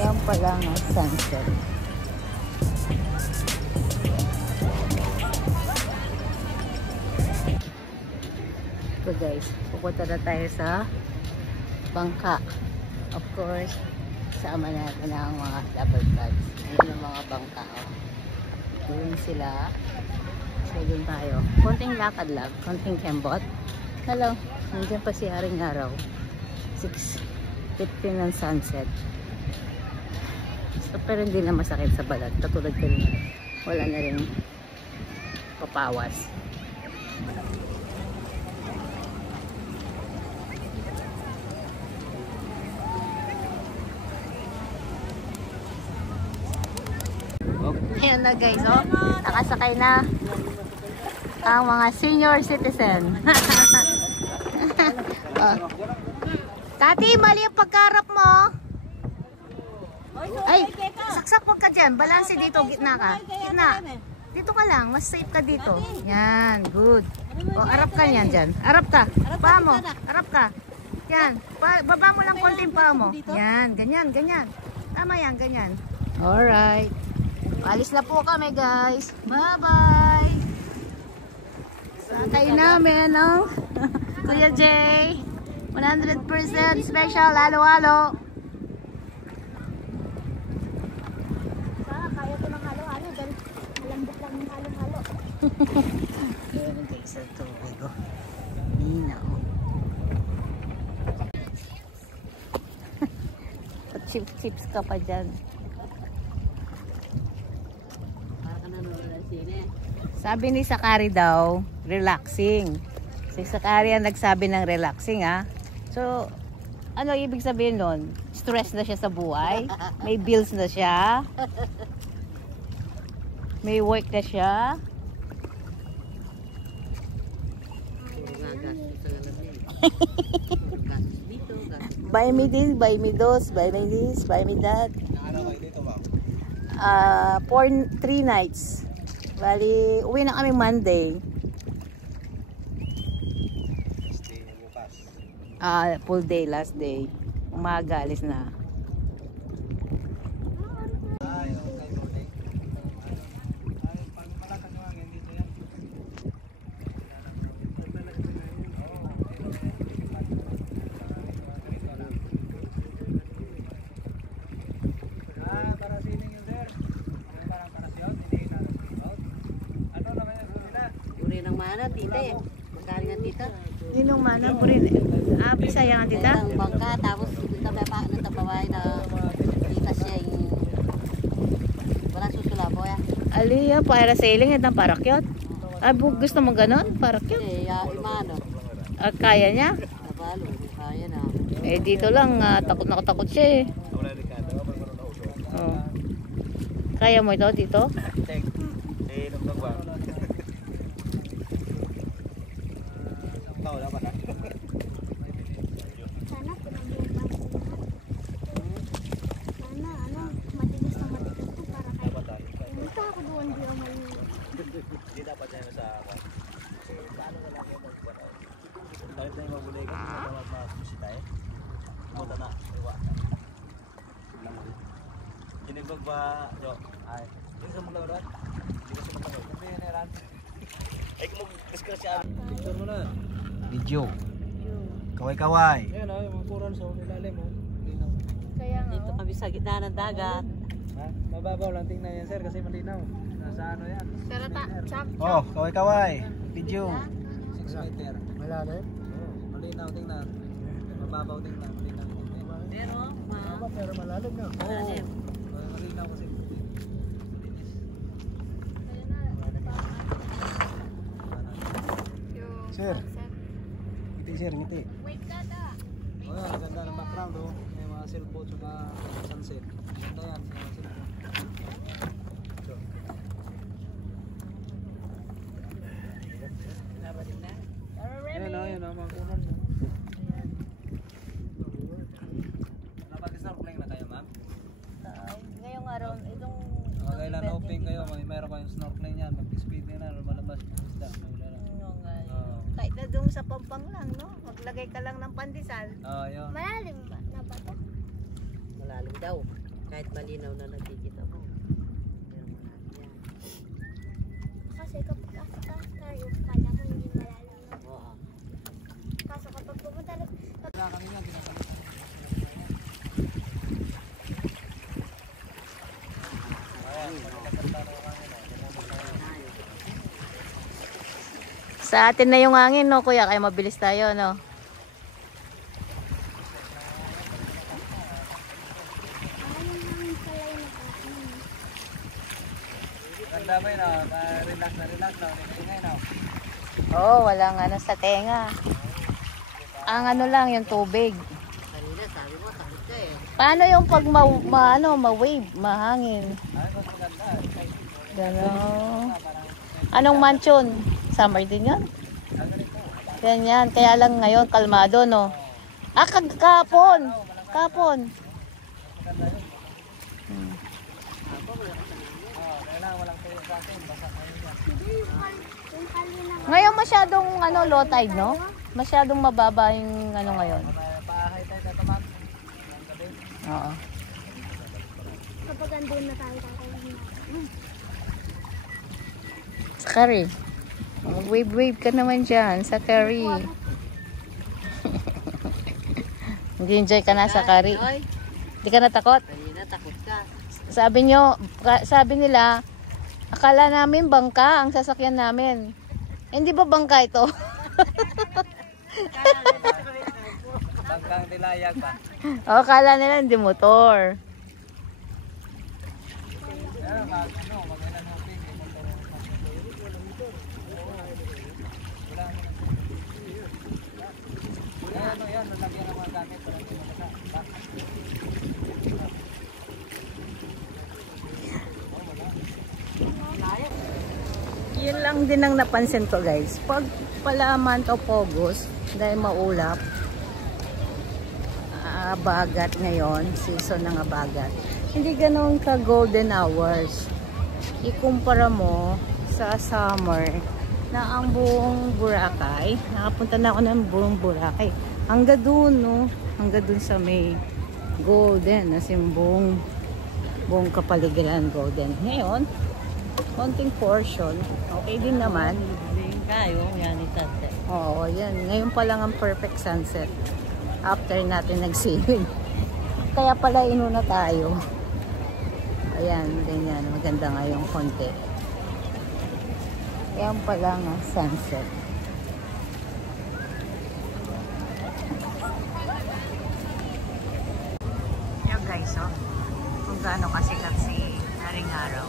Yan pala ang sunset. So guys, pupunta na tayo sa bangka. Of course, sama natin ang mga double cards. Ayun ang mga bangka. Doon sila. So doon tayo. Konting lakad lang, konting kembot. Hello, nandiyan pa si Haring Araw. 6:15 ng sunset. So, pero hindi na masakit sa balat. Katulad ko rin. Wala na rin papawas. Ayan na guys, oh. Nakasakay na ang mga senior citizen. Oh. Tati, mali ang pagkarap mo. Ay, saksak mo ka dyan. Balanse dito, gitna ka. Gitna. Dito ka lang, mas safe ka dito. Yan, good. O, arap ka yan dyan. Arap ka. Paa mo. Arap ka. Yan. Baba mo lang konti yung paa mo. Yan, ganyan, ganyan. Tama yan, ganyan. Alright. Alis na po kami guys. Bye-bye. Sakay namin ng Kuya Jay. 100% special halo-halo. Kaya ko ng halo-halo. Malambot lang ng halo-halo. Ayan guys, sa tubig ko. Nina o. Chips ka pa dyan. Sabi ni Sakari daw, relaxing. Si Sakari ang nagsabi ng relaxing, ha. So, ano ibig sabihin nun? Stress na siya sa buhay? May bills na siya? May work na siya? Buy me this, buy me those, buy me this, buy me that. 3 nights. Bali, uwi na kami Monday. Full day, last day. Umaga, alis na. Mana tita eh. Magkano nga tita? Ninong mana po rin. Bisaya nga tita? Ang bangka, tapos natabaway na tita siya yung walang susulabo ya. Aliya, para sailing at ang parakyot. Gusto mo ganon? Parakyot? Eh, imano. Kaya niya? Nabalo, kaya na. Eh, dito lang, takot na takot siya eh. Oh. Kaya mo ito dito? Hindi dapat niya sa ako. Kasi paano na lang yung magbuwan ako. Dahil tayo magbulay ka, dapat mag-bisita eh. Punta na, iwa. Ginigog ba, Jo? Ay. Hindi ka maglaruan? Hindi ka sumaglaruan. Hindi yan eh, Ran. Ay, kung mag-discuss siya. Picture mo na. Video. Kaway-kaway. Ayan o, yung mga kuran sa ilalim mo. Kaya nga. Dito kami sa gitna ng dagat. Ha? Mababaw lang tingnan yan, sir, kasi malinaw. Nasa ano yan? Sarata, chop, Oh, kaway-kaway. Video. 6 meter. Malalim? Oo, malinaw tingnan. Mababaw tingnan. Malinaw tingnan. Pero malalim na. Oo. Malinaw kasi. Sir. Ngiti sir, ngiti. Wait ka na. Oh, yan, ganda ng background oh. May mga cellphone sa sunset. Ganda yan, sa mga cellphone. Ayan o, mga kunan mo. Napag-snorkeling na kayo, ma'am? Ngayong araw, itong... Kailan open kayo, mayroon kayong snorkeling yan, mag-speed na lumalabas yung isda. Kahit na doon sa Pampang lang, no? Maglagay ka lang ng pandesal. Oo, yun. Malalim ba? Na ba ito? malalim daw. Kahit malinaw na nakikita mo. Pero malalim yan. Kasi kapag taas tayo, kala mo hindi malalim na. Oo. Kaso kapag pumunta rin, Sa atin na yung hangin, no, kuya? Kaya mabilis tayo, no? Ganda ba yun, relax na, ingay na. Oo, walang ano sa tenga. Ang ano lang, yung tubig. Kanina sabi mo, takot ka eh. Paano yung pag ma-wave, mahangin? Ay, mas maganda. Gano'n. Anong mansion? Summer din yan? Ganyan. Kaya lang ngayon, kalmado, no? Ah, kapon. Kapon. yung kali na Ngayon masyadong ano, low tide, no? Masyadong mababa yung ano ngayon. Pahay tayo dito, ma'am. Oo. kapag andun na tayo kakainin natin. Sa curry. Wave ka naman dyan sa curry. Nag-enjoy ka na sa curry. Oy, Hindi ka natakot? kanina takot ka. Sabi nila, akala namin bangka ang sasakyan namin. Hindi ba bangka ito? Bangkang dilayag pa. O, akala nila hindi motor. Pero mag-ilan ng pin, motor. Ano yan, lalagyan ng mga gamit para hindi makasa. Yun lang din ang napansin ko, guys. Pag pala month of August, dahil maulap, abagat ngayon, season ng abagat. Hindi ganun ka golden hours. Ikumpara mo sa summer na ang buong Boracay, nakapunta na ako ng buong Boracay. Hanggang dun, no? Hanggang dun sa may golden, as in buong kapaligiran golden. Ngayon, konting portion, okay din naman. Kayo, yan itate. Oo, yan. Ngayon pa lang ang perfect sunset. After natin nag-swimming. Kaya pala inuna tayo. Ayan, ganyan. Maganda nga yung konti. Ayan pa lang ang sunset. Yan guys, oh. Kung gaano kasikat si Haring Araw.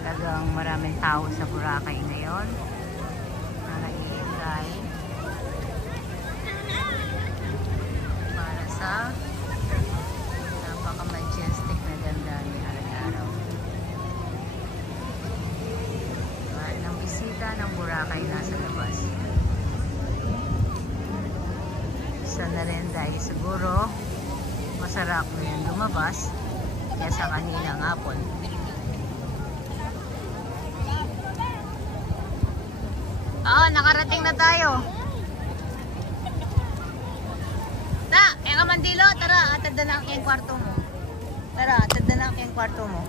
Talagang maraming tao sa Boracay ngayon na nag-i-enjoy para sa napaka-majestic na ganda ni araw-araw. Mahal ng bisita ng Boracay nasa labas. Isa na rin dahil siguro masarap ngayon lumabas kaya sa kaninang hapon. Nakarating na tayo. Mandilo, tara, atad na lang yung kwarto mo. Tara, atad na lang yung kwarto mo.